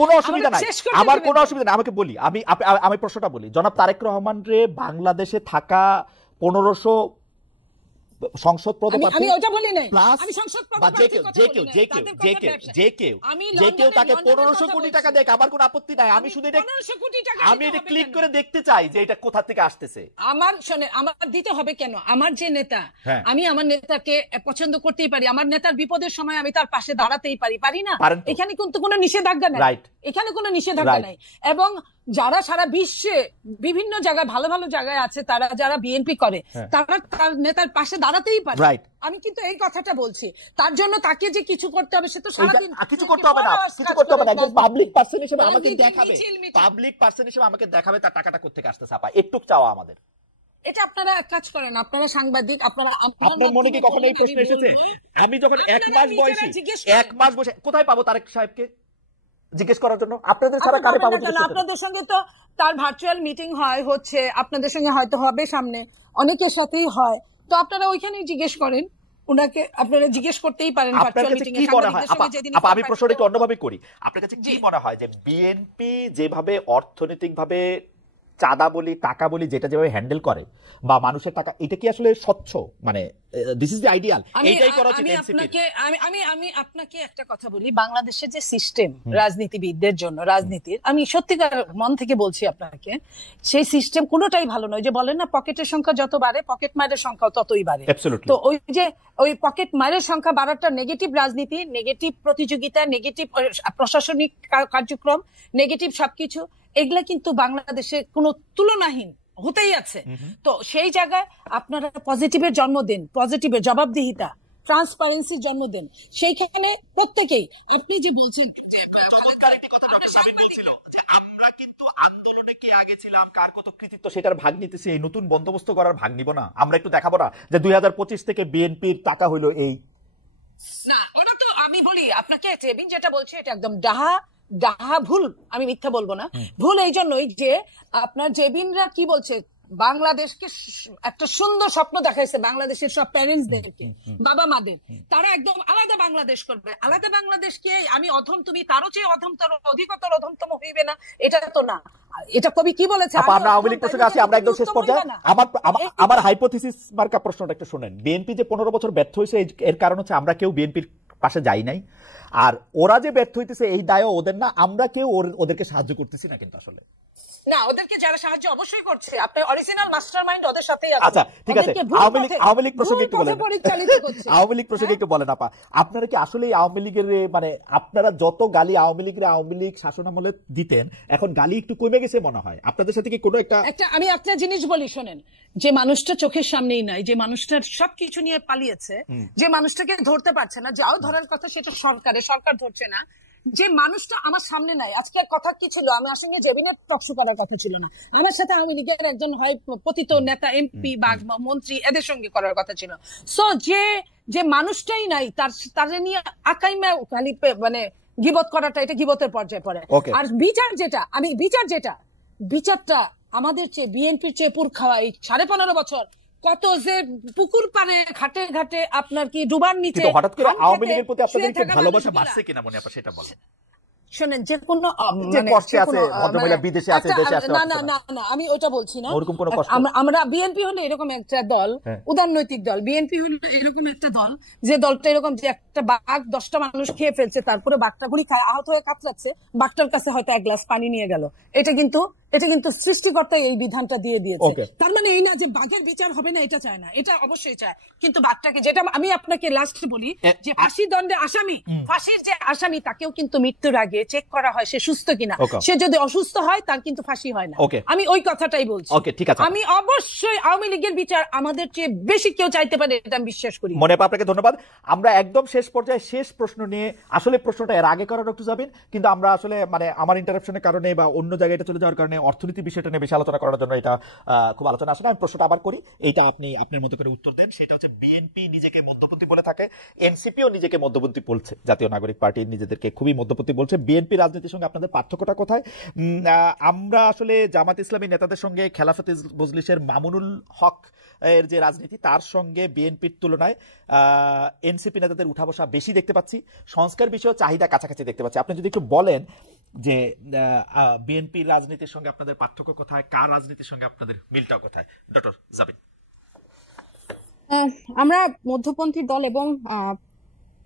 কোনো অসুবিধা নাই, আমার কোনো অসুবিধা নাই, আমাকে বলি, আমি প্রশ্নটা বলি। জনাব তারেক রহমান রে বাংলাদেশে থাকা 1500 সংসদ আমি ওটা বলি নাই, আমি সংসদ যে কেউ তাকে 1500 কোটি টাকা দেয়, আমার কোনো আপত্তি নাই। আমি শুধু আমি এটা ক্লিক করে দেখতে চাই যে এটা কোথা থেকে আসতেছে। আমার দিতে হবে কেন? আমার যে নেতা, আমি আমার নেতাকে পছন্দ করতেই পারি, আমার নেতার বিপদের সময় আমি তার পাশে দাঁড়াতেই পারি না? এখানে কিন্তু কোনো নিষেধাজ্ঞা নাই, এখানে কোনো নিষেধাজ্ঞা নাই। এবং যারা সারা বিশ্বে বিভিন্ন জায়গায় ভালো ভালো জায়গায় আছে, তারা যারা বিএনপি করে, তারা তার নেতার পাশে দাঁড়াতেই পারে। আমি কিন্তু এই কথাটা বলছি। তার জন্য তাকে যে কিছু করতে হবে, সে তো সারাদিন কিছু করতে হবে না, কিছু করতে হবে না। একজন পাবলিক পারসন হিসেবে আমাকে দেখাবে, পাবলিক পারসন হিসেবে আমাকে দেখাবে তার টাকাটা কোত্থেকে আসতেছে। আপা একটু চাওয়া আমাদের, এটা আপনারা কাজ করেন, আপনারা সাংবাদিক, আপনার মনে কি কখনো এই প্রশ্ন এসেছে? আমি যখন 1 মাস বসে কোথায় পাবো তারেক সাহেবকে জিজ্ঞেস করার জন্য? আপনাদের ছাড়া কারে পাবো? আপনাদের সঙ্গে তো তার ভার্চুয়াল মিটিং হচ্ছে, আপনাদের সঙ্গে হয়তো হবে, সামনে অনেকের সাথেই হয়, তো আপনারা ওইখানেই জিজ্ঞেস করেন ওনাকে, আপনারা জিজ্ঞেস করতেই পারেন ভার্চুয়াল মিটিং এ। আমি প্রশ্নটা একটু অন্যভাবে করি, আপনার কাছে কি মনে হয় যে বিএনপি যেভাবে অর্থনৈতিকভাবে চাঁদা বলি, টাকা বলি, যেটা যেভাবে হ্যান্ডেল করে বা মানুষের টাকা, এটা কি আসলে স্বচ্ছ? মানে দিস ইজ দ্য আইডিয়াল, এইটাই করা উচিত এনসিপি। আমি আপনাকে একটা কথা বলি, বাংলাদেশের যে সিস্টেম রাজনীতিবিদদের জন্য, রাজনীতির, আমি সত্যিকার মন থেকে বলছি আপনাকে, সেই সিস্টেম কোনোটাই ভালো নয়। যে বলেন না, পকেটের সংখ্যা যত বাড়ে, পকেট মারের সংখ্যা ততই বাড়ে। তো ওই পকেট মারের সংখ্যা বাড়াটা নেগেটিভ রাজনীতি, নেগেটিভ প্রতিযোগিতা, নেগেটিভ প্রশাসনিক কার্যক্রম, নেগেটিভ সবকিছু, এগুলা কিন্তু বাংলাদেশে কোনো তুলনাহীন হতেই আছে। তো সেই জায়গায় আপনারা পজিটিভের জন্ম দেন, পজিটিভের জবাবদিহিতা, ট্রান্সপারেন্সির জন্ম দেন। সেইখানে প্রত্যেকেই, আপনি যে বলছেন আমরা কিন্তু আন্দোলনে কে আগে ছিলাম, কার কত কৃতিত্ব, সেটার ভাগ নিতেছি, এই নতুন বন্দোবস্ত করার ভাগ নিব না? আমরা একটু দেখাবো না যে 2025 থেকে বিএনপির টাকা হইলো এই না? ওটা তো আমি বলি আপনাকে, যেটা বলছে এটা একদম ডাহা ভুল, আমি মিথ্যা বলবো না। ভুল এই জন্যই যে আপনার জেবিনরা কি বলছে, বাংলাদেশকে একটা সুন্দর স্বপ্ন দেখাইছে, বাংলাদেশের সব প্যারেন্টসদেরকে, বাবা মাদের, তারা একদম আলাদা বাংলাদেশ করবে। আলাদা বাংলাদেশকে আমি অধম, তুমি তারও চেয়ে অধমতর, অধিকতর অধমতম হইবে না, এটা তো না। এটা কবি কি বলেছে? আমরা আওয়ামী লীগ প্রসঙ্গে আসি, আমরা একদম শেষ পর্যায়ে। আমার হাইপোথিসিস মার্কা প্রশ্নটা একটু শুনেন। বিএনপি যে 15 বছর ব্যর্থ হয়েছে, এর কারণ হচ্ছে আমরা কেউ বিএনপির পাশে যাই নাই, আর ওরা যে ব্যর্থ হইতেছে এই দায়ও ওদের না, আমরা কেউ ওদেরকে সাহায্য করতেছি না। কিন্তু আসলে না, ওদেরকে যারা সাহায্য অবশ্যই করছে, আপনার অরিজিনাল মাস্টারমাইন্ড ওদের সাথেই আছে। আচ্ছা ঠিক আছে, আওয়ামী লীগ প্রসঙ্গে একটু বলেন, আওয়ামী লীগ প্রসঙ্গে একটু বলেন আপা, আপনারা কি আসলে আওয়ামী লীগের, মানে আপনারা যত গালি আওয়ামী লীগ শাসনামলে দিতেন, এখন গালি একটু কমে গেছে মনে হয় আপনাদের সাথে? কি কোনো একটা আমি একটা জিনিস বলি শোনেন, যে মানুষটা চোখের সামনেই নাই, যে মানুষটার সবকিছু নিয়ে পালিয়েছে, যে মানুষটাকে ধরতে পারছে না, যাও ধরার কথা সেটা সরকার ধরছে না, যে মানুষটা আমার সামনে নাই। আজকে কথা কি ছিল, আমার সঙ্গে জেবিনের টকশো করার কথা ছিল না, আমার সাথে আওয়ামী লীগের একজন হয় পতিত নেতা, এমপি বা মন্ত্রী, এদের সঙ্গে করার কথা ছিল। সো যে মানুষটাই নাই, তার নিয়ে আকাইমা খালি মানে গিবত করাটা, এটা গিবতের পর্যায়ে পড়ে। আর বিচারটা আমাদের চেয়ে, বিএনপির চেয়ে পুর খাওয়া, এই 15.5 বছর কত যে পুকুর পারে, ঘাটে ঘাটে আপনার কি ডুবার নিচে, হঠাৎ করে আওয়ামী লীগের প্রতি আপনাদের একটু ভালোবাসা বাড়ছে কিনা মনে আপা, সেটা বলেন। শোনেন, যে কোনো বিদেশে আছে, দেশে আছে, না আমি ওটা বলছি না। আমরা বিএনপি হলো এরকম একটা দল, উদারনৈতিক দল। বিএনপি হলো এরকম একটা দল, যে দলটা এরকম, যে একটা বাঘ 10টা মানুষ খেয়ে ফেলছে, তারপরে বাঘটা গুলি খায়, আহত হয়ে কাতরাচ্ছে, বাঘটার কাছে হয়তো 1 গ্লাস পানি নিয়ে গেল। এটা কিন্তু সৃষ্টিকর্তা এই বিধানটা দিয়ে দিয়েছে। তার মানে এই না যে বাঘের বিচার হবে না, এটা চায় না, এটা অবশ্যই চায়। কিন্তু বাঘটাকে, যেটা আমি আপনাকে লাস্ট বলি, যে ফাঁসি দণ্ডে আসামি, ফাঁসির যে আসামি, তাকেও কিন্তু মৃত্যুর আগে চেক করা হয় সে সুস্থ কিনা। সে যদি অসুস্থ হয়, তার কিন্তু ফাঁসি হয় না। আমি ওই কথাটাই বলছি। আমি অবশ্যই আওয়ামী লীগের বিচার আমাদের চেয়ে বেশি কেউ চাইতে পারে, এটা আমি বিশ্বাস করি। মনে আপনাকে ধন্যবাদ। আমরা একদম শেষ পর্যায়ে শেষ প্রশ্ন নিয়ে, আসলে প্রশ্নটা এর আগে করার একটু যাবেন, কিন্তু আমরা আসলে মানে আমার ইন্টারাপশনের কারণে বা অন্য জায়গায় চলে যাওয়ার কারণে অর্থনীতি বিষয়টা নিয়ে বেশি আলোচনা করার জন্য এটা খুব আলোচনা আসে না। আমি প্রশ্নটা আবার করি, এইটা আপনি আপনার মতো করে উত্তর দেন। সেটা হচ্ছে বিএনপি নিজেকে মধ্যপন্থী বলে থাকে, এনসিপিও নিজেকে মধ্যপন্থী বলছে, জাতীয় নাগরিক পার্টি নিজেদেরকে খুবই মধ্যপন্থী বলছে। বিএনপি রাজনীতির সঙ্গে আপনাদের পার্থক্যটা কোথায়? আমরা আসলে জামাত ইসলামী নেতাদের সঙ্গে খেলাফত মজলিসের মামুনুল হক এর যে রাজনীতি তার সঙ্গে বিএনপির তুলনায় এনসিপি নেতাদের উঠা বসা বেশি দেখতে পাচ্ছি, সংস্কার বিষয়ে চাহিদা কাছাকাছি দেখতে পাচ্ছি। আপনি যদি একটু বলেন যে বিএনপির রাজনীতির সঙ্গে আপনাদের পার্থক্য কোথায়, কার রাজনীতির সঙ্গে আপনাদের মিলটা কোথায়? ডক্টর জাবিন। আমরা মধ্যপন্থী দল এবং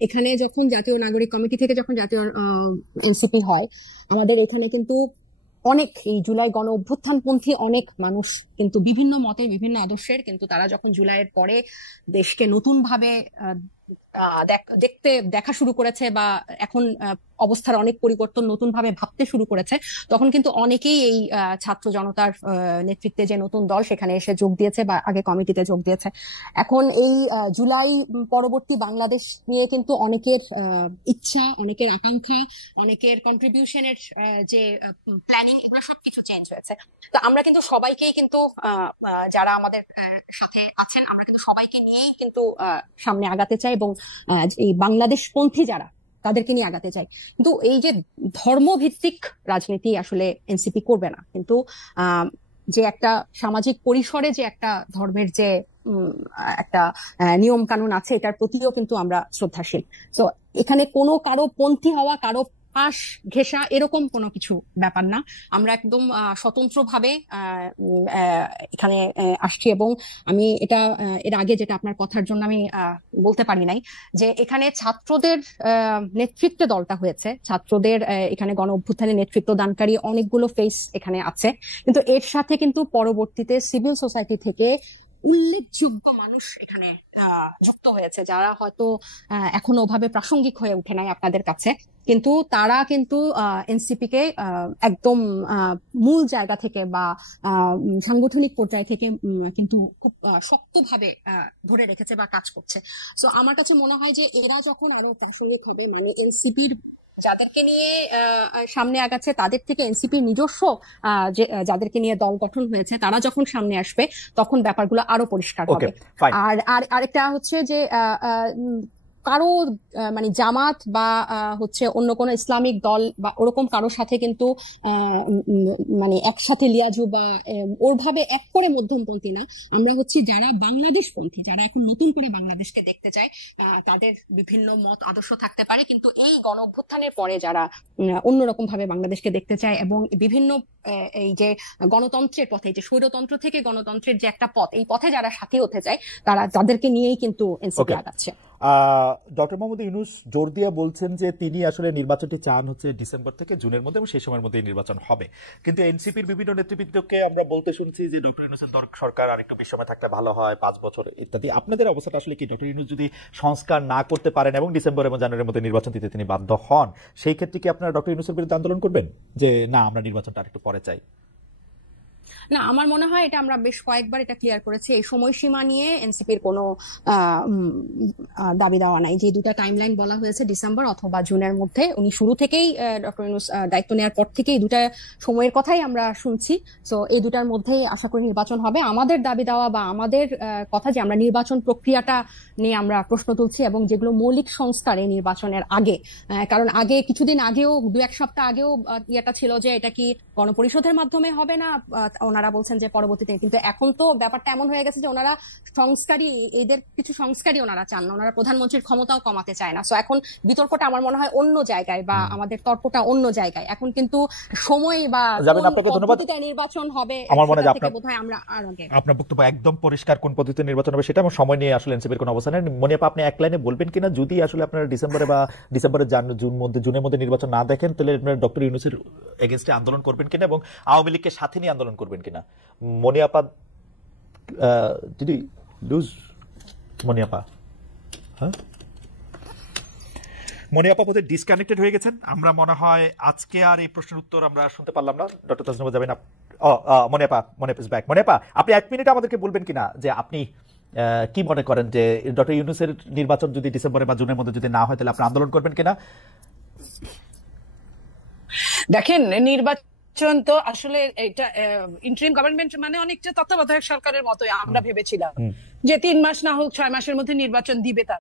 এখানে যখন জাতীয় নাগরিক কমিটি থেকে যখন জাতীয় এনসিপি হয়, আমাদের এখানে কিন্তু অনেক এই জুলাই গণ অভ্যুত্থানপন্থী অনেক মানুষ কিন্তু বিভিন্ন মতে বিভিন্ন আদর্শের, কিন্তু তারা যখন জুলাইয়ের পরে দেশকে নতুন ভাবে দেখা শুরু করেছে বা এখন অবস্থার অনেক পরিবর্তন নতুন ভাবে ভাবতে শুরু করেছে, তখন কিন্তু অনেকেই এই ছাত্র জনতার নেতৃত্বে যে নতুন দল সেখানে এসে যোগ দিয়েছে বা আগে কমিটিতে যোগ দিয়েছে। এখন এই জুলাই পরবর্তী বাংলাদেশ নিয়ে কিন্তু অনেকের ইচ্ছা, অনেকের আকাঙ্ক্ষা, অনেকের কন্ট্রিবিউশনের যে প্ল্যানিং, এগুলো সবকিছু চেঞ্জ হয়েছে। তো আমরা কিন্তু সবাইকেই কিন্তু যারা আমাদের সাথে আছেন, আমরা কিন্তু সবাইকে নিয়েই কিন্তু সামনে আগাতে চাই এবং এই বাংলাদেশপন্থী যারা তাদেরকে নিয়ে আগাতে চাই। কিন্তু এই যে ধর্মভিত্তিক রাজনীতি আসলে এনসিপি করবে না, কিন্তু যে একটা সামাজিক পরিসরে যে একটা ধর্মের যে একটা নিয়ম কানুন আছে, এটার প্রতিও কিন্তু আমরা শ্রদ্ধাশীল। তো এখানে কোনো কারো পন্থী হওয়া, কারো পাশ ঘেঁষা এরকম কোনো কিছু ব্যাপার না। আমরা একদম স্বতন্ত্রভাবে এখানে আসছি এবং আমি এটা এর আগে যেটা আপনার কথার জন্য আমি বলতে পারি নাই, যে এখানে ছাত্রদের নেতৃত্বে দলটা হয়েছে, ছাত্রদের এখানে গণ অভ্যুত্থানে নেতৃত্ব দানকারী অনেকগুলো ফেস এখানে আছে, কিন্তু এর সাথে কিন্তু পরবর্তীতে সিভিল সোসাইটি থেকে উল্লেখযোগ্য মানুষ এখানে যুক্ত হয়েছে, যারা হয়তো এখনো ওভাবে প্রাসঙ্গিক হয়ে উঠে নাই আপনাদের কাছে, কিন্তু তারা কিন্তু এনসিপি কে একদম মূল জায়গা থেকে বা সাংগঠনিক পর্যায় থেকে কিন্তু খুব শক্তভাবে ধরে রেখেছে বা কাজ করছে। তো আমার কাছে মনে হয় যে এরা যখন আরো প্রাসঙ্গিক হবে, মানে এনসিপির যাদেরকে নিয়ে সামনে আগাচ্ছে তাদের থেকে এনসিপির নিজস্ব যাদেরকে নিয়ে দল গঠন হয়েছে তারা যখন সামনে আসবে, তখন ব্যাপারগুলো আরো পরিষ্কার হবে। আর আরেকটা হচ্ছে যে কারো মানে জামাত বা হচ্ছে অন্য কোনো ইসলামিক দল বা ওরকম কারোর সাথে কিন্তু মানে একসাথে লিয়াজু বা ওরভাবে এক করে মধ্যমপন্থী না। আমরা হচ্ছে যারা বাংলাদেশপন্থী, যারা এখন নতুন করে বাংলাদেশকে দেখতে চায়, তাদের বিভিন্ন মত আদর্শ থাকতে পারে, কিন্তু এই গণ অভ্যুত্থানের পরে যারা অন্যরকম ভাবে বাংলাদেশকে দেখতে চায় এবং বিভিন্ন এই যে গণতন্ত্রের পথে, যে স্বৈরতন্ত্র থেকে গণতন্ত্রের যে একটা পথ, এই পথে যারা সাথে হতে চায়, তাদেরকে নিয়েই কিন্তু এনসিপি আগাচ্ছে। ডক্টর মোহাম্মদ ইউনূস জোর দিয়ে বলছেন যে তিনি আসলে নির্বাচনটি চান হচ্ছে ডিসেম্বর থেকে জুনের মধ্যে এবং সেই সময়ের মধ্যে নির্বাচন হবে, কিন্তু এনসিপির বিভিন্ন নেতৃবৃন্দকে আমরা বলতে শুনছি যে ডক্টর ইউনূসের সরকার আর একটু বেশি সময় থাকলে ভালো হয়, 5 বছর ইত্যাদি। আপনাদের অবস্থাটা আসলে কি? ডক্টর ইউনূস যদি সংস্কার না করতে পারেন এবং ডিসেম্বর এবং জানুয়ারির মধ্যে নির্বাচন দিতে তিনি বাধ্য হন, সেই ক্ষেত্রে কি আপনারা ডক্টর ইউনূসের বিরুদ্ধে আন্দোলন করবেন যে না, আমরা নির্বাচনটা আরেকটু পরে চাই? না, আমার মনে হয় এটা আমরা বেশ কয়েকবার এটা ক্লিয়ার করেছি, এই সময়সীমা নিয়ে এনসিপির কোনো দাবি দেওয়া নাই। যে দুটা টাইমলাইন বলা হয়েছে ডিসেম্বর অথবা জুনের মধ্যে, উনি শুরু থেকেই ডক্টর ইউনূস দায়িত্ব নেওয়ার পর থেকে এই দুটা সময়ের কথাই আমরা শুনছি। তো এই দুটার মধ্যেই আশা করি নির্বাচন হবে। আমাদের দাবি দেওয়া বা আমাদের কথা যে আমরা নির্বাচন প্রক্রিয়াটা নিয়ে আমরা প্রশ্ন তুলছি এবং যেগুলো মৌলিক সংস্কার এই নির্বাচনের আগে, কারণ আগে কিছুদিন আগেও 2-1 সপ্তাহ আগেও ইয়েটা ছিল যে এটা কি গণপরিষদের মাধ্যমে হবে না, ওনারা বলছেন যে পরবর্তীতে, কিন্তু এখন তো ব্যাপারটা এমন হয়ে গেছে যে ওনারা সংস্কারই, এদের কিছু সংস্কারই ওনারা চান না, ওনারা প্রধানমন্ত্রীর ক্ষমতাও কমাতে চায় না। সো এখন বিতর্কটা আমার মনে হয় অন্য জায়গায় বা আমাদের তর্কটা অন্য জায়গায়। এখন কিন্তু সময় বা পদ্ধতিতে নির্বাচন হবে, আমার মনে হয় বোধহয় আমরা আর আগে আপনার বক্তব্য একদম পরিষ্কার কোন পদ্ধতিতে নির্বাচন হবে সেটা, এবং সময় নিয়ে আসলে এনসিপির কোনো অবস্থান নেই। মনে আপা, আপনি এক লাইনে বলবেন কিনা যদি আসলে আপনারা ডিসেম্বরে বা ডিসেম্বরের জুনের মধ্যে নির্বাচন না দেখেন, তাহলে আপনারা ডক্টর ইউনূসের এগেইনস্টে আন্দোলন করবেন কিনা এবং আওয়ামী লীগকে সাথে নিয়ে আন্দোলন করবেন কিনা? মনিয়াপা, লুজ মনিয়াপা, হ্যাঁ মনিয়াপা বোধহয় ডিসকানেক্টেড হয়ে গেছেন। আমরা মনে হয় আজকে আর এই প্রশ্নের উত্তর আমরা শুনতে পারলাম না। ডক্টর তাসনিমা যাবেন, মনিয়াপা ইজ ব্যাক। মনিয়াপা, আপনি 1 মিনিট আমাদেরকে বলবেন কিনা যে আপনি কি মনে করেন যে ডক্টর ইউনূসের নির্বাচন যদি ডিসেম্বরে বা জুনের মধ্যে যদি না হয়, তাহলে আপনি আন্দোলন করবেন কিনা? দেখেন, নির্বাচন তো আসলে এটা ইন্টারিম গভর্নমেন্ট মানে অনেকটা তত্ত্বাবধায়ক সরকারের মতোই আমরা ভেবেছিলাম যে 3 মাস না হোক 6 মাসের মধ্যে নির্বাচন দিবে তারা।